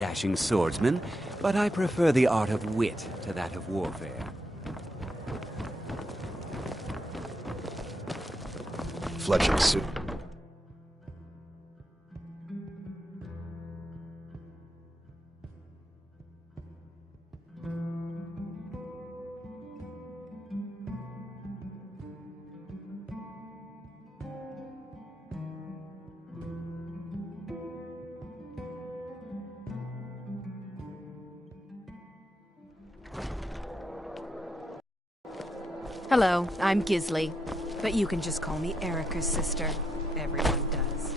dashing swordsman, but I prefer the art of wit to that of warfare. Fletching suit. Hello, I'm Gisli, but you can just call me Erica's sister. Everyone does.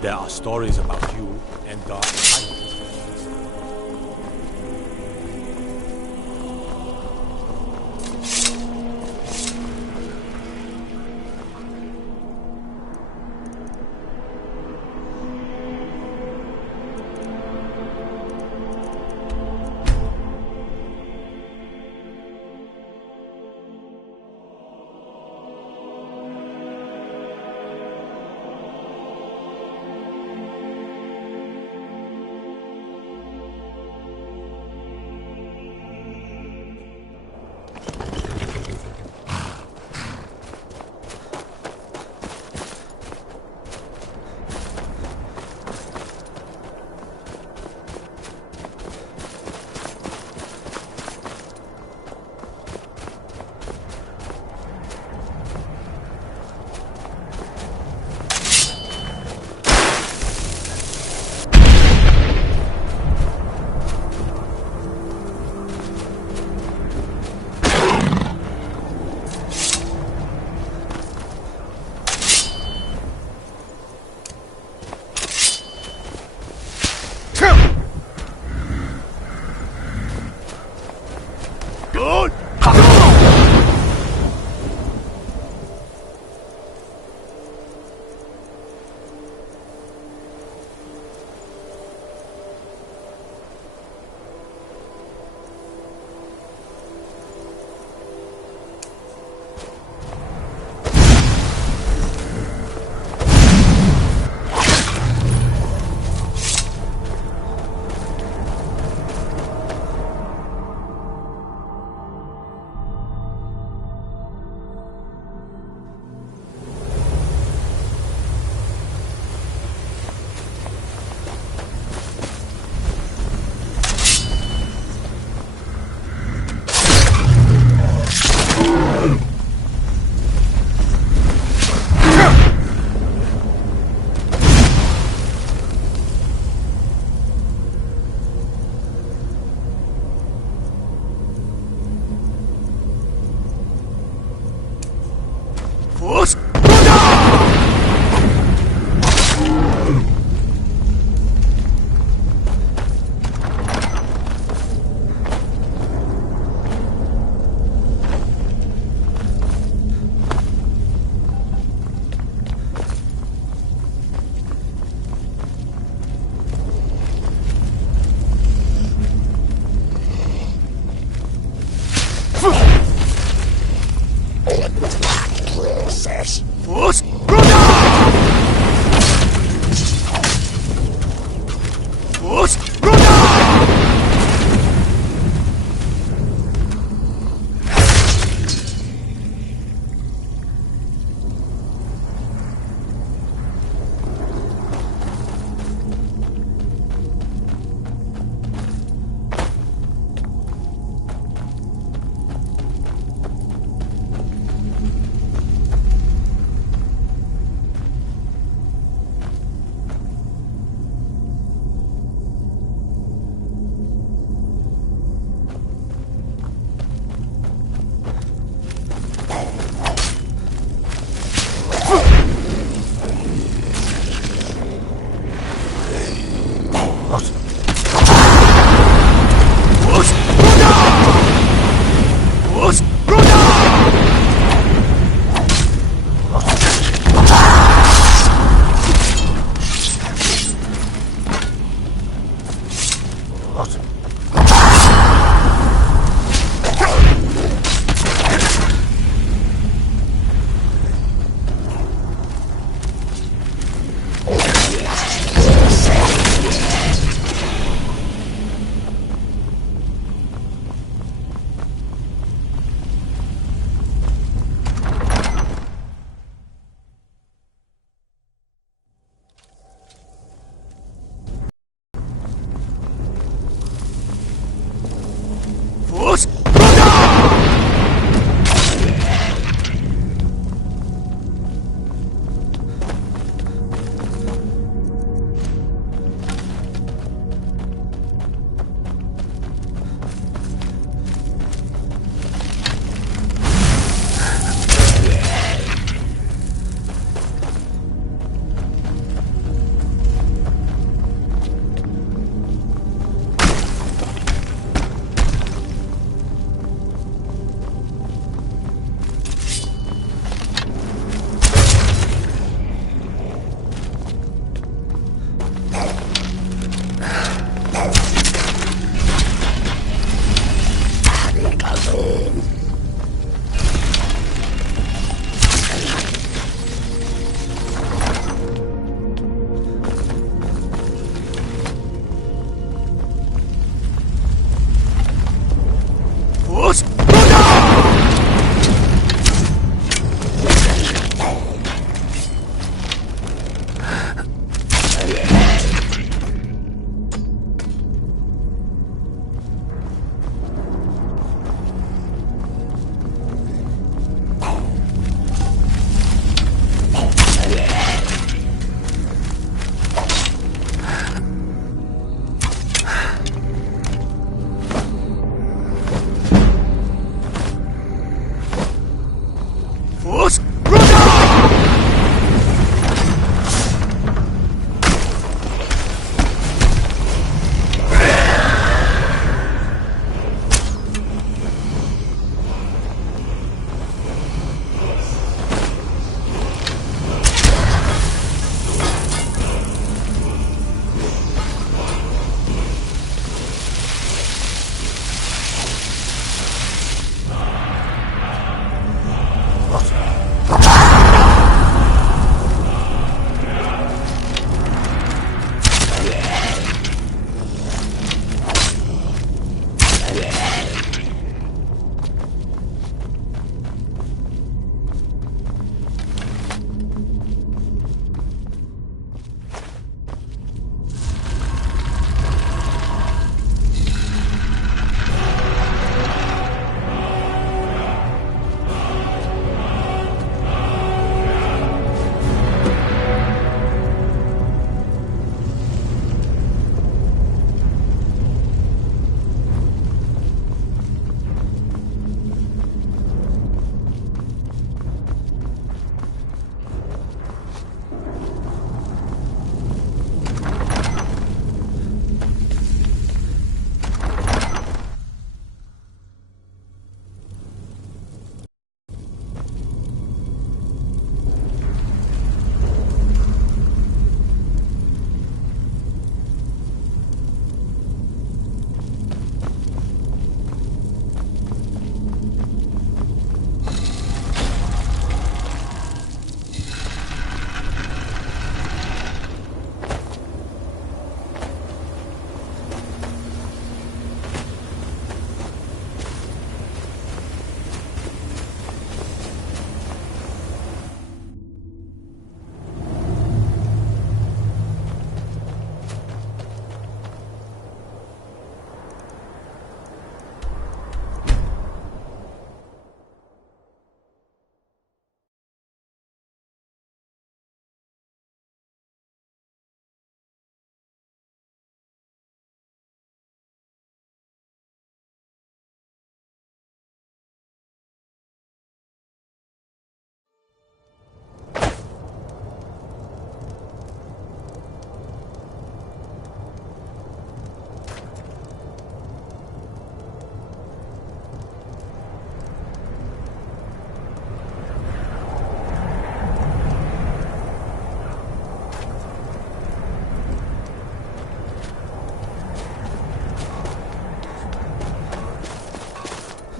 There are stories about you and dark tyrants.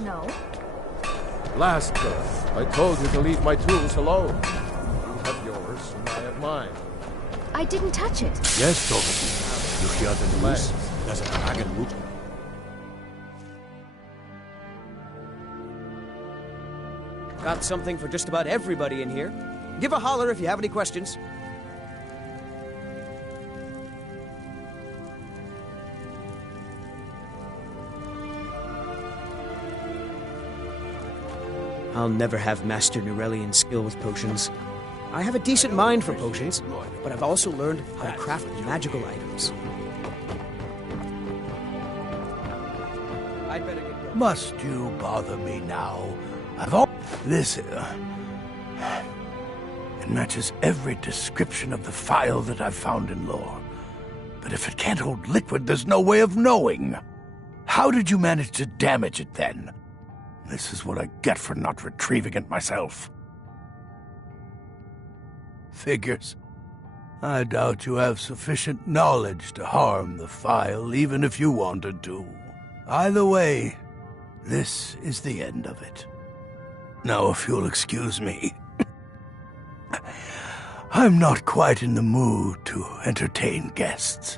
No. Last girl, I told you to leave my tools alone. You have yours, and I have mine. I didn't touch it. Yes, Togepi. You hear the news? There's a dragon root. Got something for just about everybody in here. Give a holler if you have any questions. I'll never have Master Nurelian's skill with potions. I have a decent mind for potions, but I've also learned how to craft magical items. I'd better get going. Must you bother me now? This it matches every description of the file that I've found in lore. But if it can't hold liquid, there's no way of knowing. How did you manage to damage it then? This is what I get for not retrieving it myself. Figures. I doubt you have sufficient knowledge to harm the file, even if you wanted to. Either way, this is the end of it. Now, if you'll excuse me, I'm not quite in the mood to entertain guests.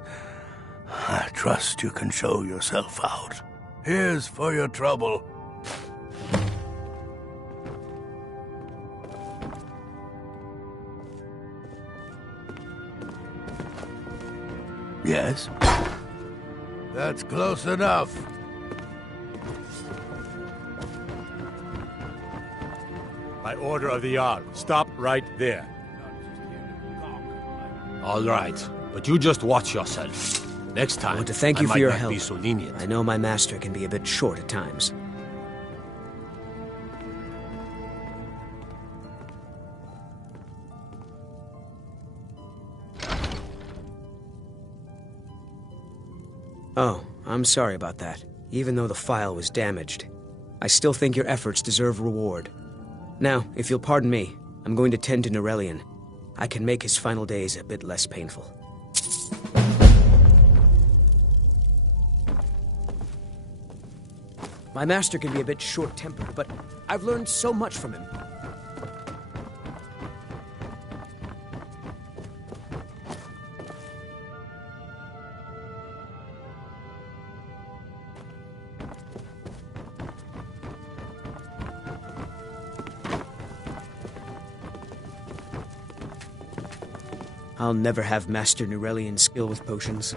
I trust you can show yourself out. Here's for your trouble. Yes? That's close enough. By order of the Jarl, stop right there. All right, but you just watch yourself. Next time, I want to thank you I for your might not help. be so lenient. I know my master can be a bit short at times. Oh, I'm sorry about that. Even though the file was damaged, I still think your efforts deserve reward. Now, if you'll pardon me, I'm going to tend to Nurelian. I can make his final days a bit less painful. My master can be a bit short-tempered, but I've learned so much from him. I'll never have Master Nurelian's skill with potions.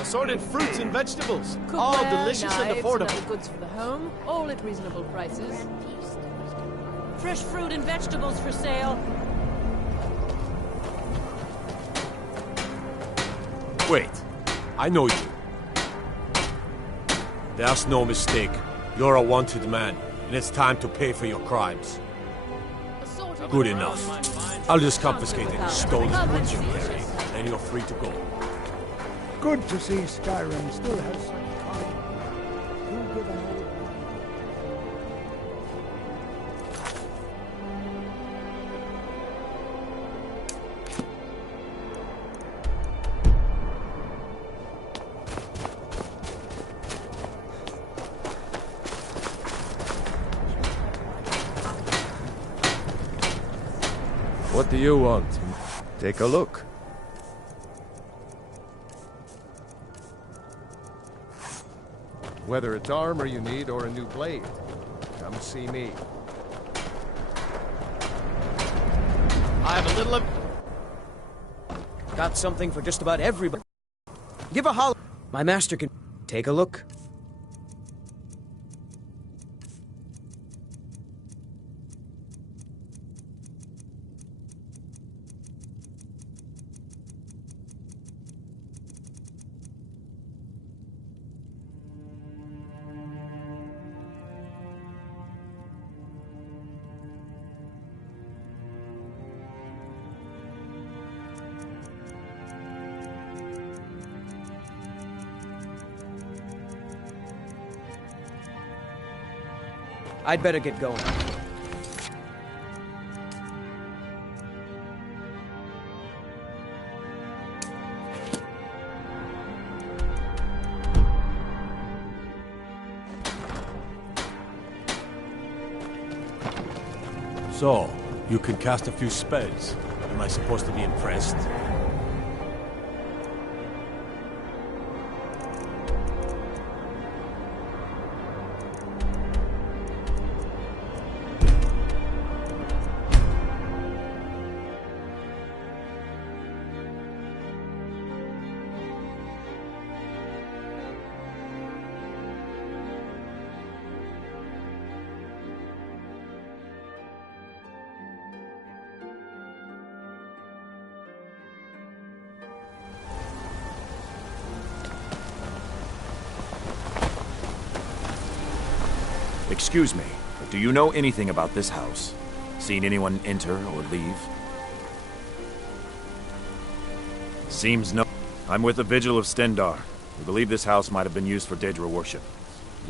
Assorted fruits and vegetables. Cookware, All delicious and knives, affordable. other goods for the home, all at reasonable prices. Fresh fruit and vegetables for sale. Wait, I know you. There's no mistake. You're a wanted man, and it's time to pay for your crimes. Good enough. I'll just confiscate any stolen goods you carry, and you're free to go. Good to see Skyrim still has such fun. You give an old... What do you want? Take a look. Whether it's armor you need or a new blade, come see me. I have a little of... Got something for just about everybody. Give a holler. My master can... Take a look. I'd better get going. So, you can cast a few spells. Am I supposed to be impressed? Excuse me, but do you know anything about this house? Seen anyone enter or leave? Seems no. I'm with the Vigil of Stendar. We believe this house might have been used for Daedra worship,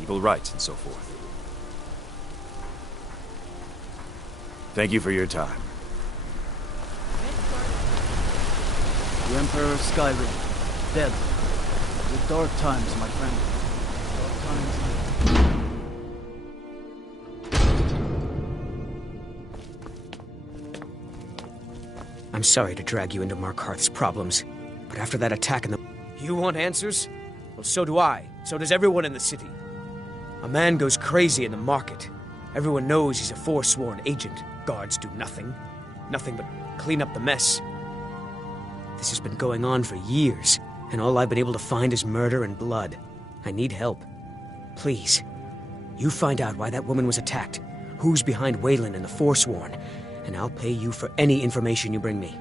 evil rites, and so forth. Thank you for your time. The Emperor of Skyrim, dead. The dark times, my friend. Dark times. I'm sorry to drag you into Markarth's problems, but after that attack in the... You want answers? Well, so do I. So does everyone in the city. A man goes crazy in the market. Everyone knows he's a forsworn agent. Guards do nothing. Nothing but clean up the mess. This has been going on for years, and all I've been able to find is murder and blood. I need help. Please, you find out why that woman was attacked, who's behind Wayland and the Forsworn, and I'll pay you for any information you bring me.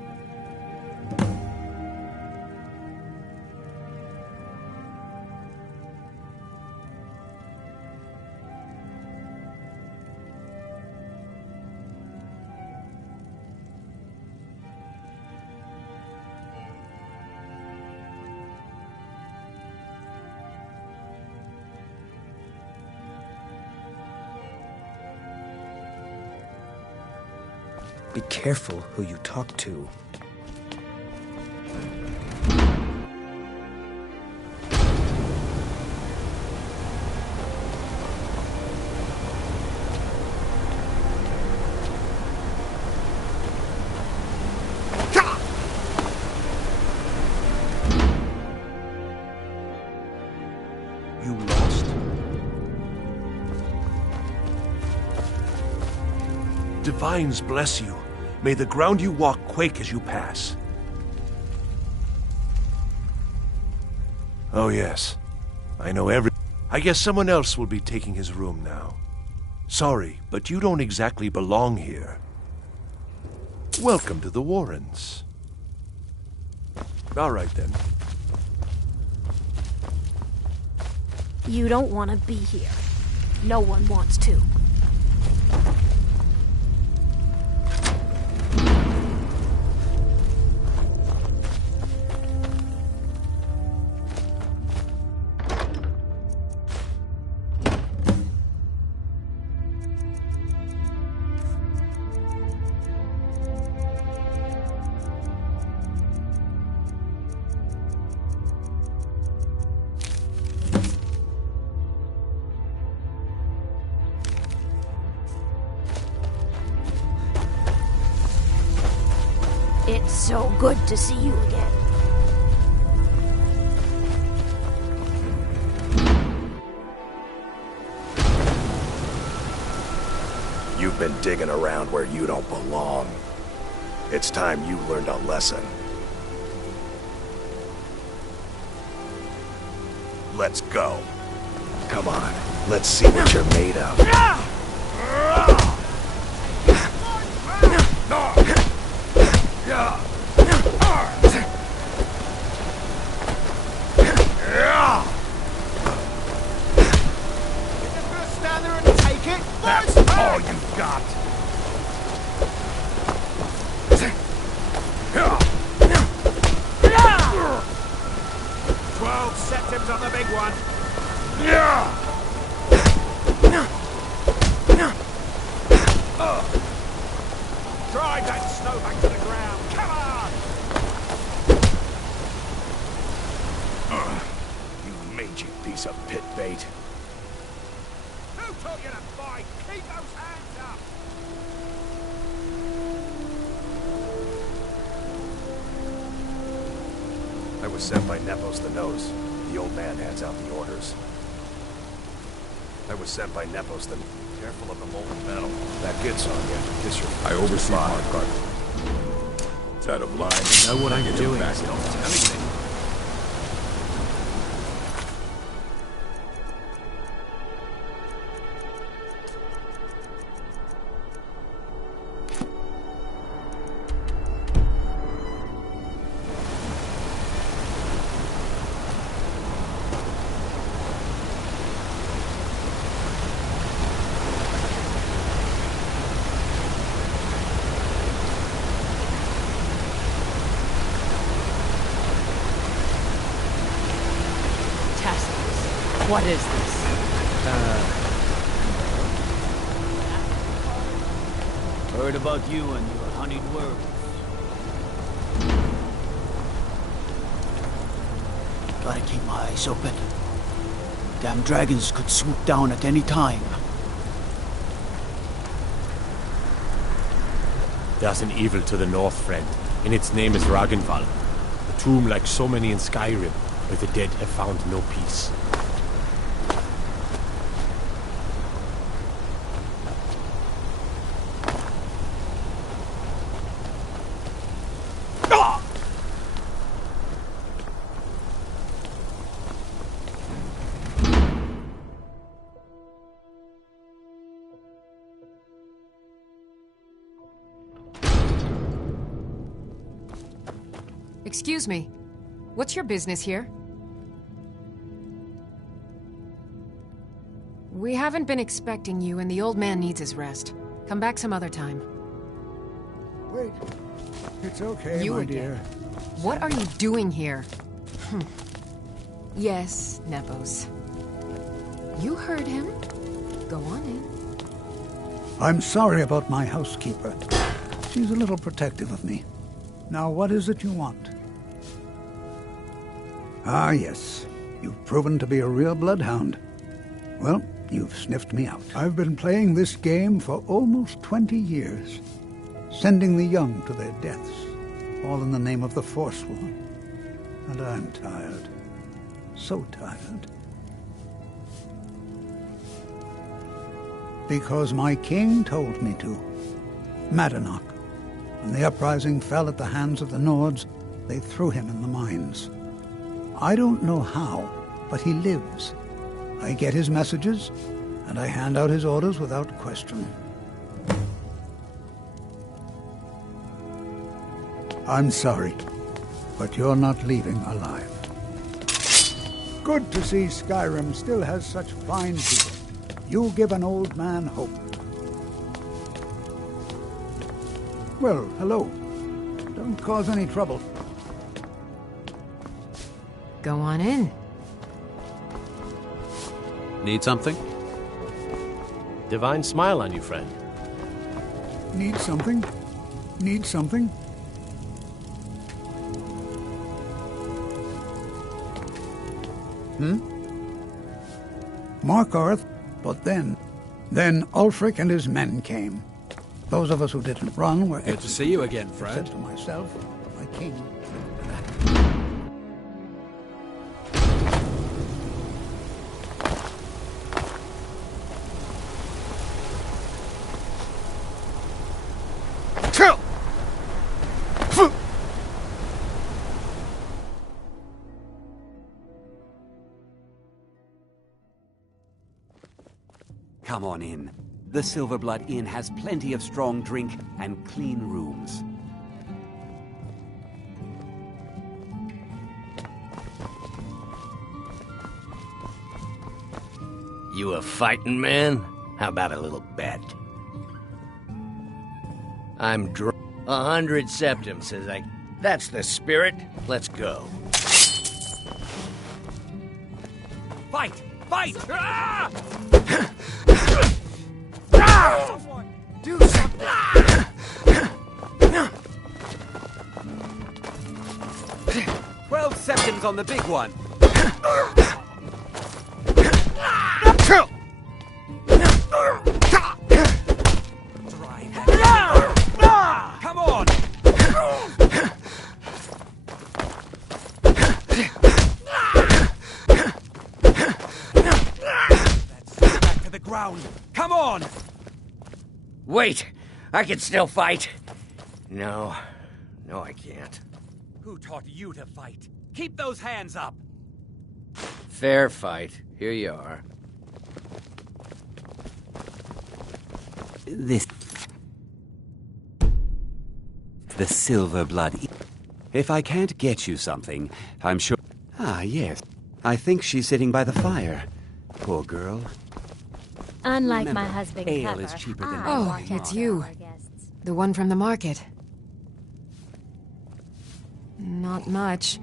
Be careful who you talk to. You lost? Divines bless you. May the ground you walk quake as you pass. Oh yes, I know I guess someone else will be taking his room now. Sorry, but you don't exactly belong here. Welcome to the Warrens. All right then. You don't want to be here. No one wants to. It's so good to see you again. You've been digging around where you don't belong. It's time you learned a lesson. Let's go. Come on, let's see what you're made of. Stand there and take it. That's all you've got. Septims on the big one. Drive that snow back to the ground. Come on! You mangy piece of pit bait. Who told you to fight? Keep those hands up! was sent by Nepos the Nose. The old man hands out the orders. I was sent by Nepos the... Careful of the molten metal. That gets on you. Kiss your... I oversee Markart. Is that a blind? I know what I'm doing. Don't tell me. What is this? Heard about you and your honeyed words. Gotta keep my eyes open. Damn dragons could swoop down at any time. There's an evil to the north, friend, and its name is Ragnvald. A tomb like so many in Skyrim, where the dead have found no peace. Excuse me. What's your business here? We haven't been expecting you, and the old man needs his rest. Come back some other time. Wait. It's okay, You my again. dear. What are you doing here? Yes, Nepos. You heard him. Go on in. I'm sorry about my housekeeper. She's a little protective of me. Now, what is it you want? Ah, yes. You've proven to be a real bloodhound. Well, you've sniffed me out. I've been playing this game for almost 20 years, sending the young to their deaths, all in the name of the Forsworn. And I'm tired. So tired. Because my king told me to. Madanach. When the uprising fell at the hands of the Nords, they threw him in the mines. I don't know how, but he lives. I get his messages, and I hand out his orders without question. I'm sorry, but you're not leaving alive. Good to see Skyrim still has such fine people. You give an old man hope. Well, hello. Don't cause any trouble. Go on in. Need something? Divine smile on you, friend. Need something? Need something? Markarth, but then Ulfric and his men came. Those of us who didn't run were... Good to see you again, I friend. said to myself, my king... Come on in. The Silverblood Inn has plenty of strong drink and clean rooms. You a fighting man? How about a little bet? I'm 100 septims, says I. That's the spirit. Let's go. Fight! Fight! Ah! Do something! 12 septims on the big one. Come on! Wait! I can still fight! No. No, I can't. Who taught you to fight? Keep those hands up! Fair fight. Here you are. The Silver Blood. If I can't get you something, I'm sure... Ah, yes. I think she's sitting by the fire. Poor girl. Unlike Remember, my husband, ale Pepper, is cheaper than... Oh, it's you. The one from the market. Not much.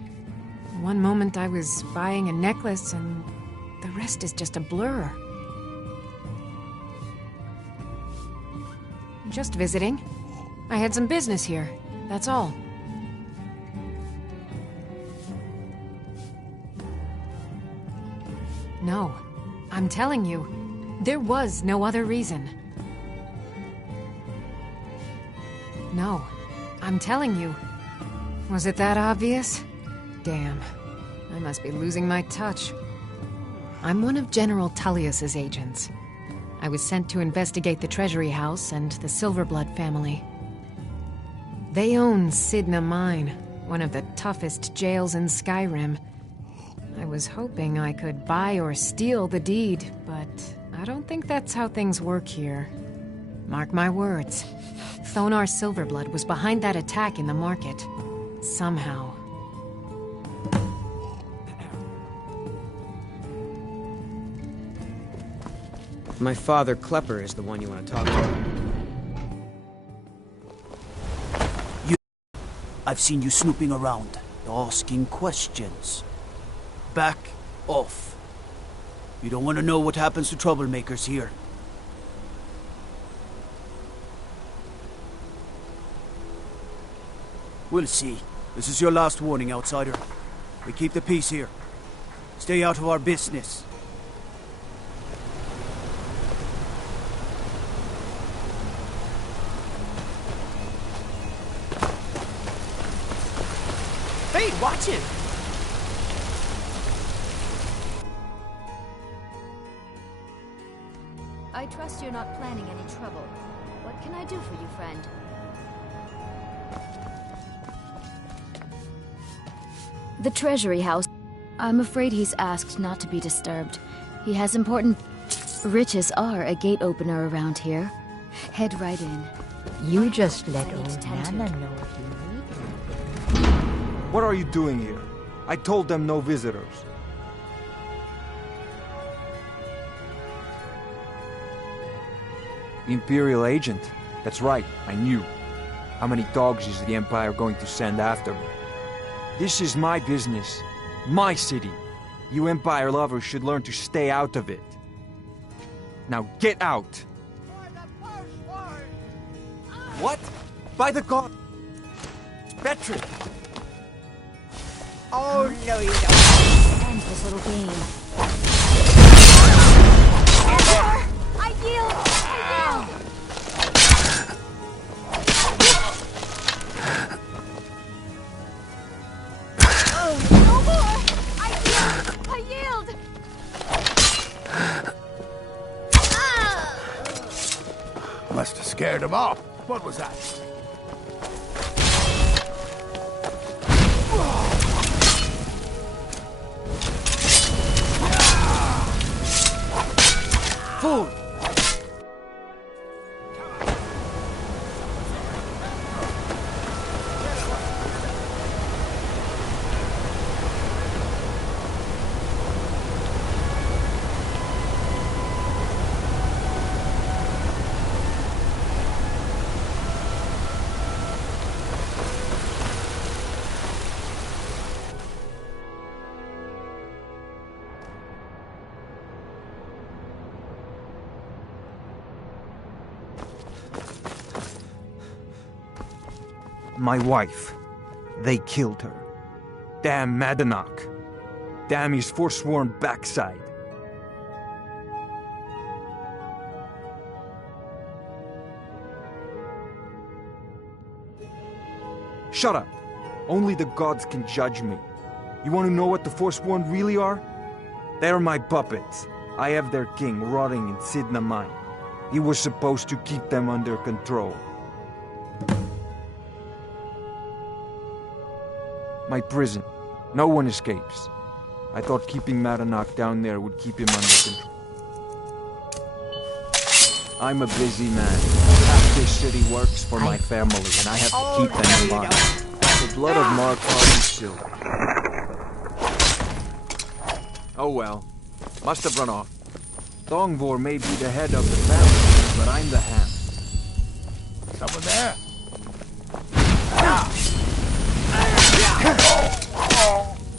One moment I was buying a necklace, and the rest is just a blur. Just visiting. I had some business here, that's all. No, I'm telling you, there was no other reason. No, I'm telling you. Was it that obvious? Damn, I must be losing my touch. I'm one of General Tullius's agents. I was sent to investigate the Treasury House and the Silverblood family. They own Sidna Mine, one of the toughest jails in Skyrim. I was hoping I could buy or steal the deed, but I don't think that's how things work here. Mark my words. Thonar Silverblood was behind that attack in the market. Somehow. My father, Klepper, is the one you want to talk to. I've seen you snooping around, asking questions. Back off. You don't want to know what happens to troublemakers here. We'll see. This is your last warning, outsider. We keep the peace here. Stay out of our business. Hey, watch it! I trust you're not planning any trouble. What can I do for you, friend? The Treasury House. I'm afraid he's asked not to be disturbed. He has important... Riches are a gate opener around here. Head right in. You just let old Nana know if you need her. What are you doing here? I told them no visitors. The Imperial agent. That's right, I knew. How many dogs is the Empire going to send after me? This is my business. My city. You Empire lovers should learn to stay out of it. Now get out! What? By the god... Veteran! Oh, no, you don't. End this little game. I yield! I yield! No more! I yield! Must have scared him off. What was that? Fool! My wife. They killed her. Damn Madanach. Damn his forsworn backside. Shut up. Only the gods can judge me. You want to know what the forsworn really are? They're my puppets. I have their king rotting in Sidna Mine. He was supposed to keep them under control. My prison. No one escapes. I thought keeping Madanach down there would keep him under control. I'm a busy man. Half this city works for my family, and I have to keep them alive. The blood of Markarth is silver. Oh well. Must have run off. Thongvor may be the head of the family, but I'm the hand. Someone there?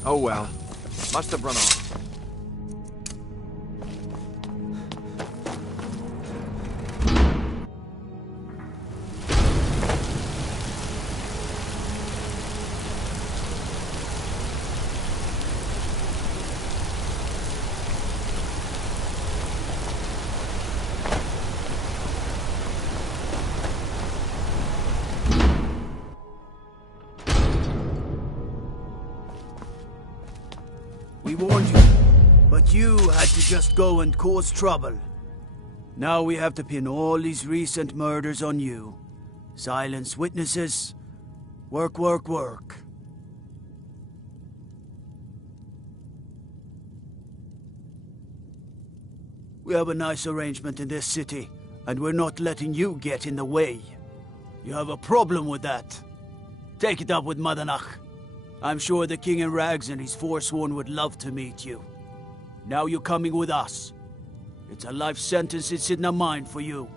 Oh well. Must have run off. We warned you, but you had to just go and cause trouble. Now we have to pin all these recent murders on you. Silence witnesses. Work, work, work. We have a nice arrangement in this city, and we're not letting you get in the way. You have a problem with that. Take it up with Madanach. I'm sure the King in Rags and his Forsworn would love to meet you. Now you're coming with us. It's a life sentence in Sidna Mine for you.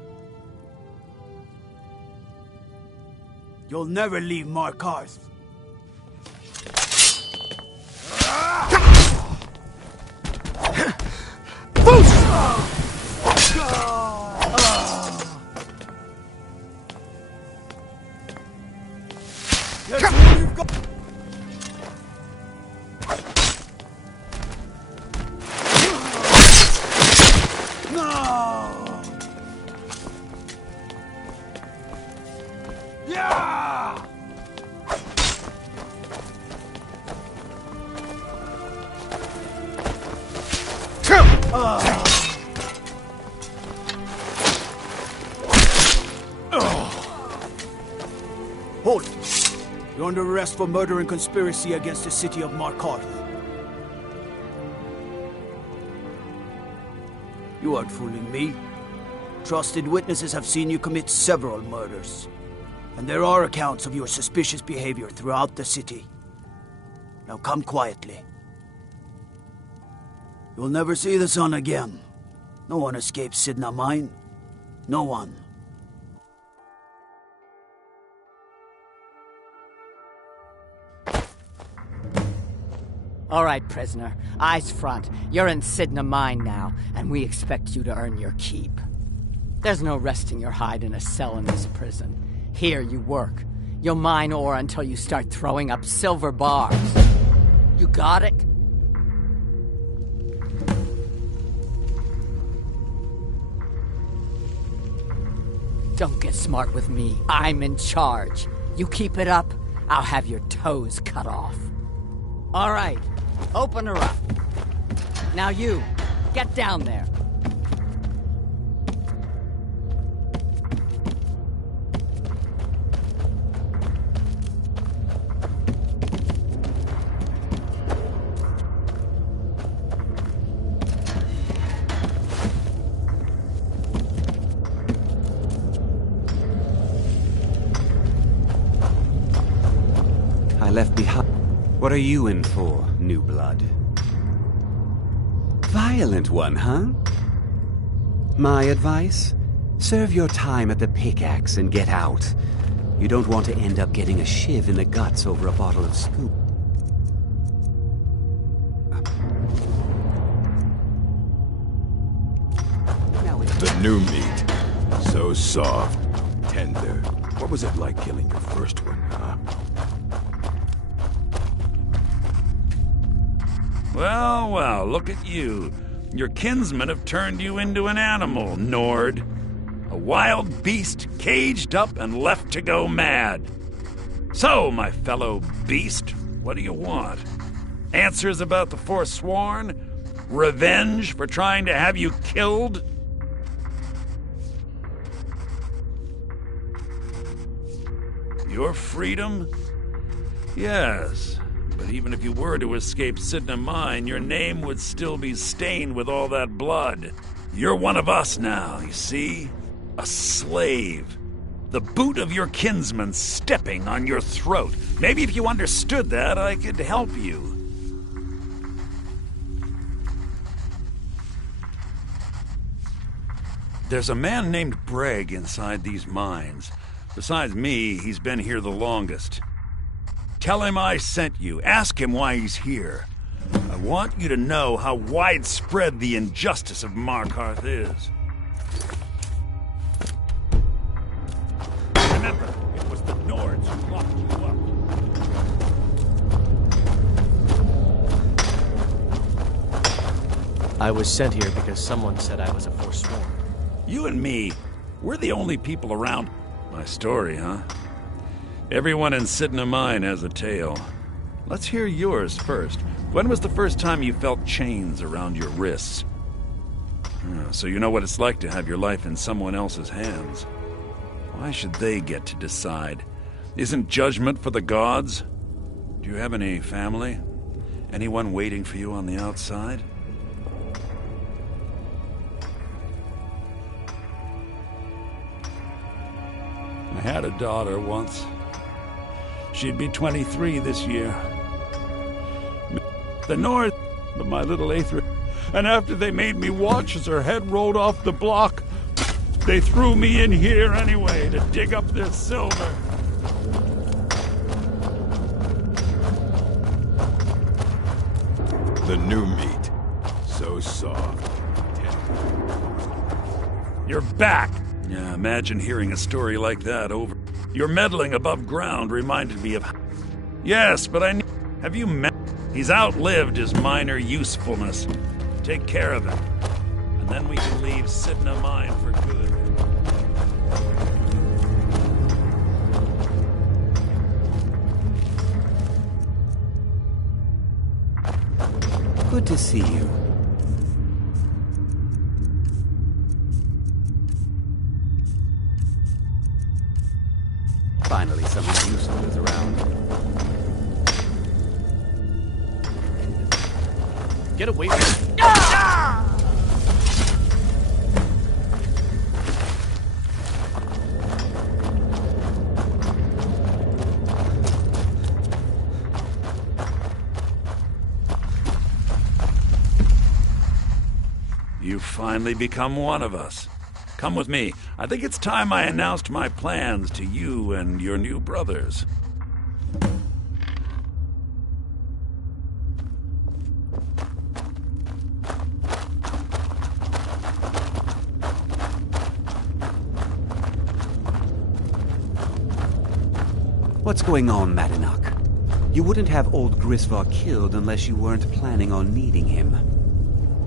You'll never leave Markarth. Hold it. You're under arrest for murder and conspiracy against the city of Markarth. You aren't fooling me. Trusted witnesses have seen you commit several murders. And there are accounts of your suspicious behavior throughout the city. Now come quietly. You'll never see the sun again. No one escapes Sidna Mine. No one. All right, prisoner. Eyes front. You're in Sidna Mine now, and we expect you to earn your keep. There's no resting your hide in a cell in this prison. Here you work. You'll mine ore until you start throwing up silver bars. You got it? Don't get smart with me. I'm in charge. You keep it up, I'll have your toes cut off. All right. Open her up. Now you, get down there. I left behind. What are you in for, new blood? Violent one, huh? My advice? Serve your time at the pickaxe and get out. You don't want to end up getting a shiv in the guts over a bottle of scoop. The new meat. So soft, tender. What was it like killing your first one, huh? Well, well, look at you. Your kinsmen have turned you into an animal, Nord. A wild beast caged up and left to go mad. So, my fellow beast, what do you want? Answers about the Forsworn? Revenge for trying to have you killed? Your freedom? Yes. But even if you were to escape Sidna Mine, your name would still be stained with all that blood. You're one of us now, you see? A slave. The boot of your kinsman stepping on your throat. Maybe if you understood that, I could help you. There's a man named Breg inside these mines. Besides me, he's been here the longest. Tell him I sent you. Ask him why he's here. I want you to know how widespread the injustice of Markarth is. Remember, it was the Nords who locked you up. I was sent here because someone said I was a Forsworn. You and me, we're the only people around. My story, huh? Everyone in Sidna Mine has a tale. Let's hear yours first. When was the first time you felt chains around your wrists? So you know what it's like to have your life in someone else's hands. Why should they get to decide? Isn't judgment for the gods? Do you have any family? Anyone waiting for you on the outside? I had a daughter once. She'd be 23 this year. The North, but my little Aethra. And after they made me watch as her head rolled off the block, they threw me in here anyway to dig up their silver. The new meat. So soft. You're back! Yeah, imagine hearing a story like that over. Your meddling above ground reminded me of... Yes, but have you met... He's outlived his minor usefulness. Take care of him. And then we can leave Sidna Mine for good. Good to see you. Finally, someone useful is around. Get away from me. You've finally become one of us. Come with me. I think it's time I announced my plans to you and your new brothers. What's going on, Madanach? You wouldn't have old Grisvar killed unless you weren't planning on needing him.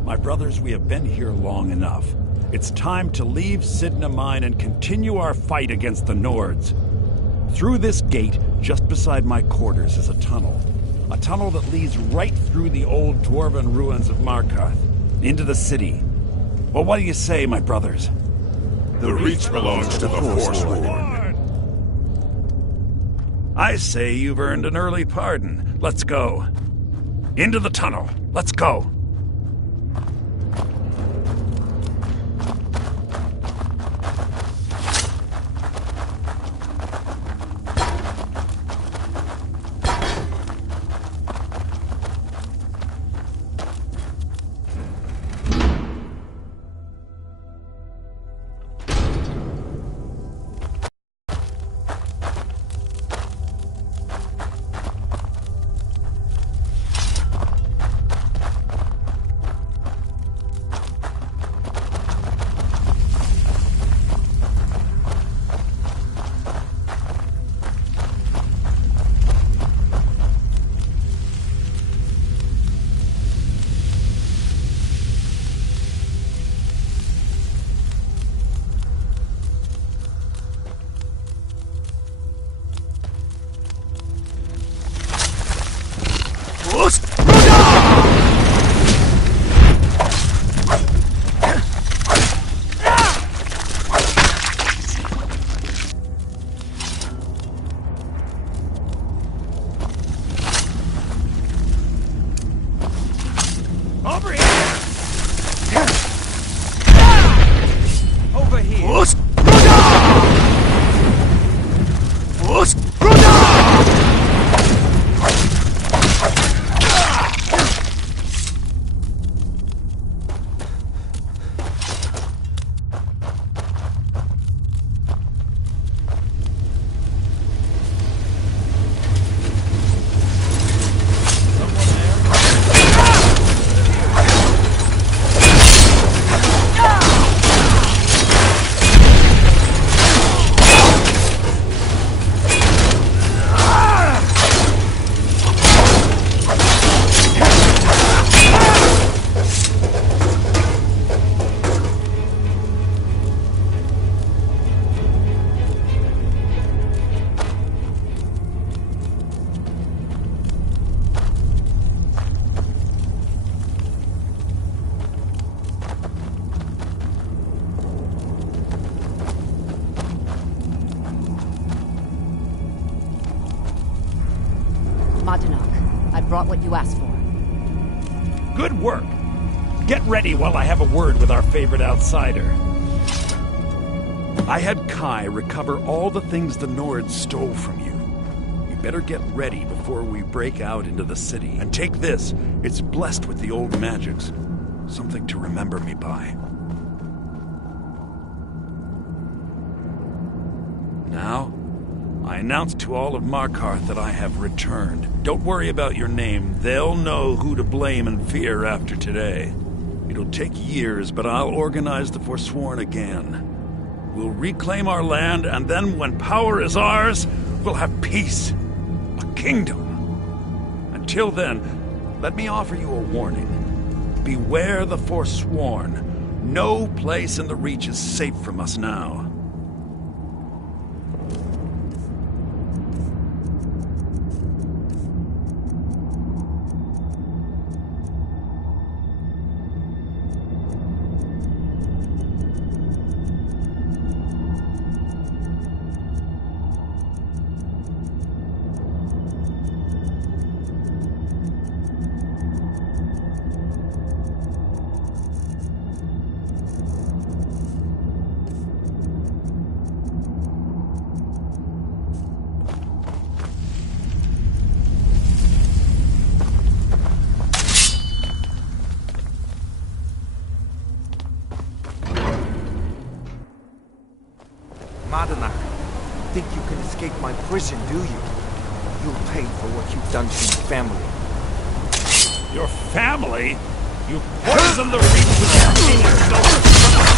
My brothers, we have been here long enough. It's time to leave Sidna Mine and continue our fight against the Nords. Through this gate, just beside my quarters, is a tunnel. A tunnel that leads right through the old dwarven ruins of Markarth, into the city. Well, what do you say, my brothers? The Reach belongs to the Forsworn. I say you've earned an early pardon. Let's go. Into the tunnel. Let's go. Madanak, I brought what you asked for. Good work. Get ready while I have a word with our favorite outsider. I had Kai recover all the things the Nords stole from you. You better get ready before we break out into the city. And take this. It's blessed with the old magics. Something to remember me by. Now, I announce to all of Markarth that I have returned. Don't worry about your name. They'll know who to blame and fear after today. It'll take years, but I'll organize the Forsworn again. We'll reclaim our land, and then when power is ours, we'll have peace. A kingdom. Until then, let me offer you a warning. Beware the Forsworn. No place in the Reach is safe from us now. Madanak, think you can escape my prison, do you? You'll pay for what you've done to your family. Your family? You poisoned the Reach with your demon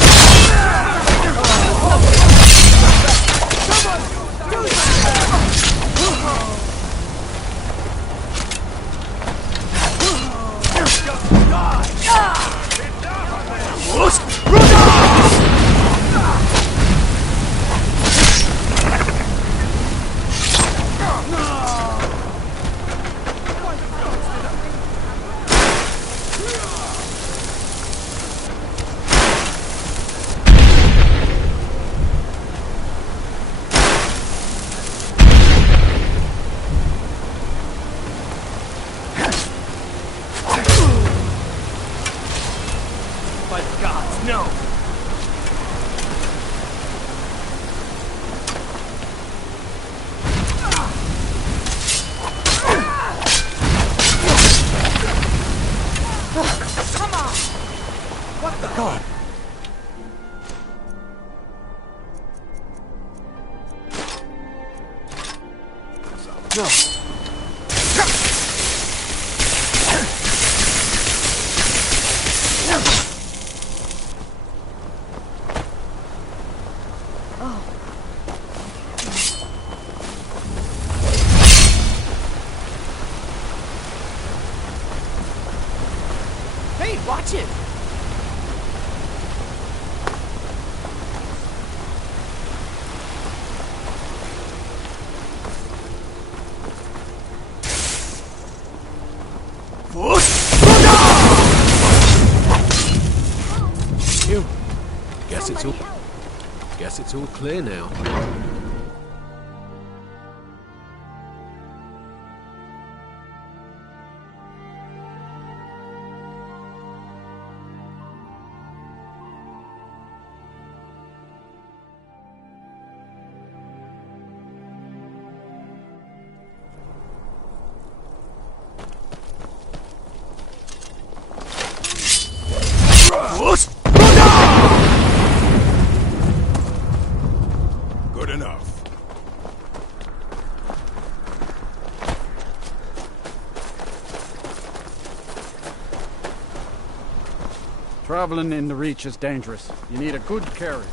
Hey, watch it! Phew. Guess it's all clear now. Traveling in the Reach is dangerous. You need a good carriage.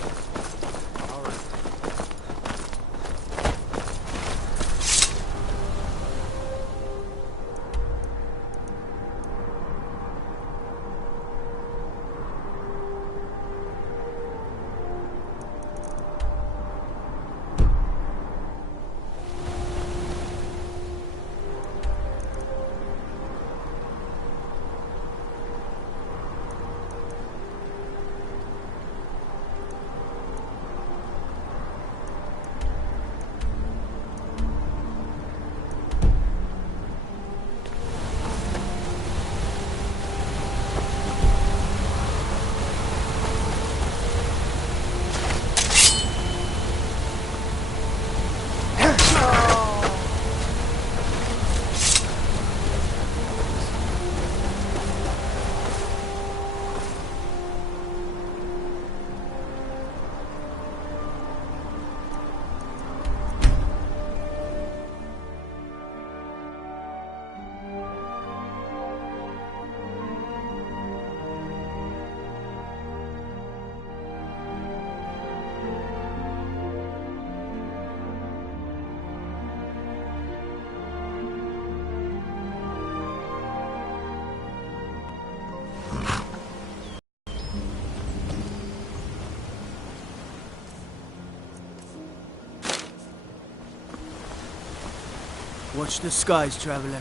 Watch the skies, traveler.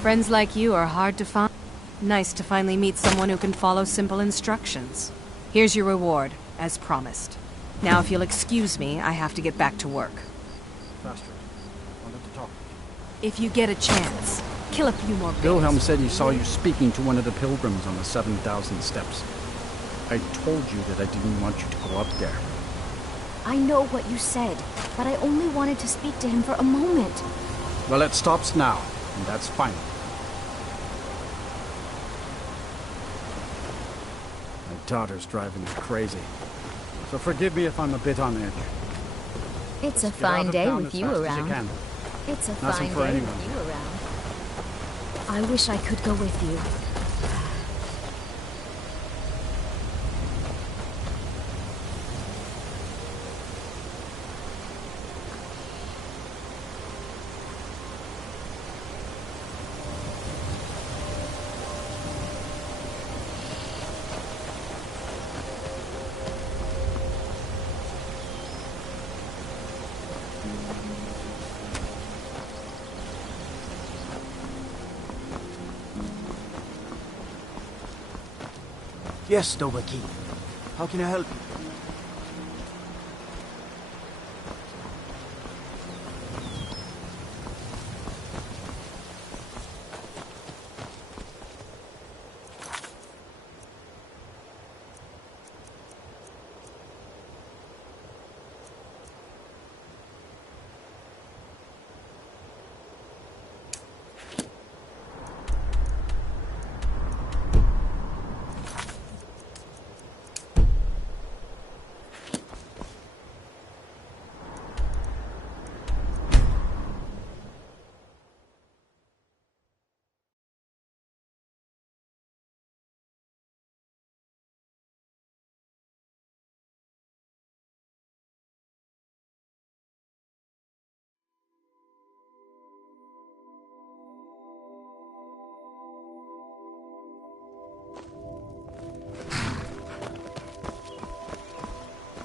Friends like you are hard to find. Nice to finally meet someone who can follow simple instructions. Here's your reward, as promised. Now if you'll excuse me, I have to get back to work. Faster. Wanted to talk. If you get a chance, kill a few more bears. Wilhelm said he saw you speaking to one of the pilgrims on the 7,000 steps. I told you that I didn't want you to go up there. I know what you said, but I only wanted to speak to him for a moment. Well, it stops now, and that's final. My daughter's driving me crazy, so forgive me if I'm a bit on edge. It's a Get out fine of day town with as you fast as you around. can. It's a Nothing fine for day anyone. with you around. I wish I could go with you. Yes, Dovaki. How can I help you?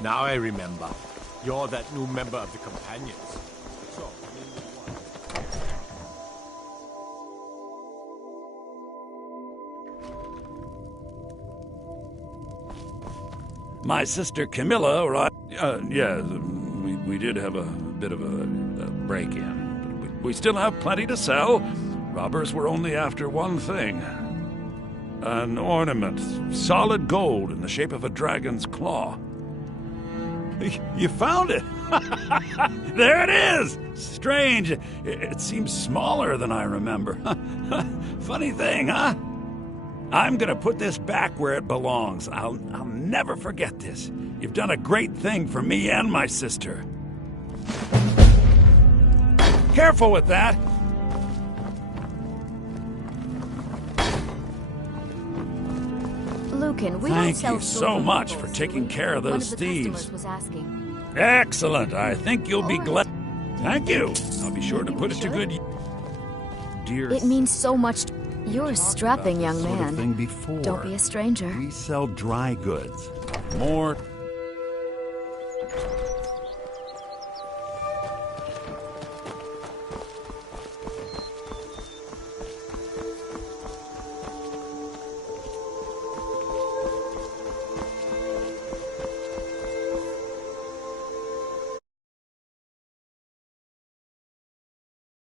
Now I remember. You're that new member of the Companions. So, My sister Camilla arrived. Yeah, we did have a bit of a break-in. But we still have plenty to sell. Robbers were only after one thing. An ornament, solid gold in the shape of a dragon's claw. You found it! There it is! Strange. It seems smaller than I remember. Funny thing, huh? I'm gonna put this back where it belongs. I'll never forget this. You've done a great thing for me and my sister. Careful with that! Lucan, we don't Thank sell you so silver much baubles, for taking do we? care of One those the thieves. customers was asking. Excellent. I think you'll be glad. Thank you. I'll be sure to put it to good use. Dear, It means so much. You're a strapping young sort of man. thing before. Don't be a stranger. We sell dry goods. More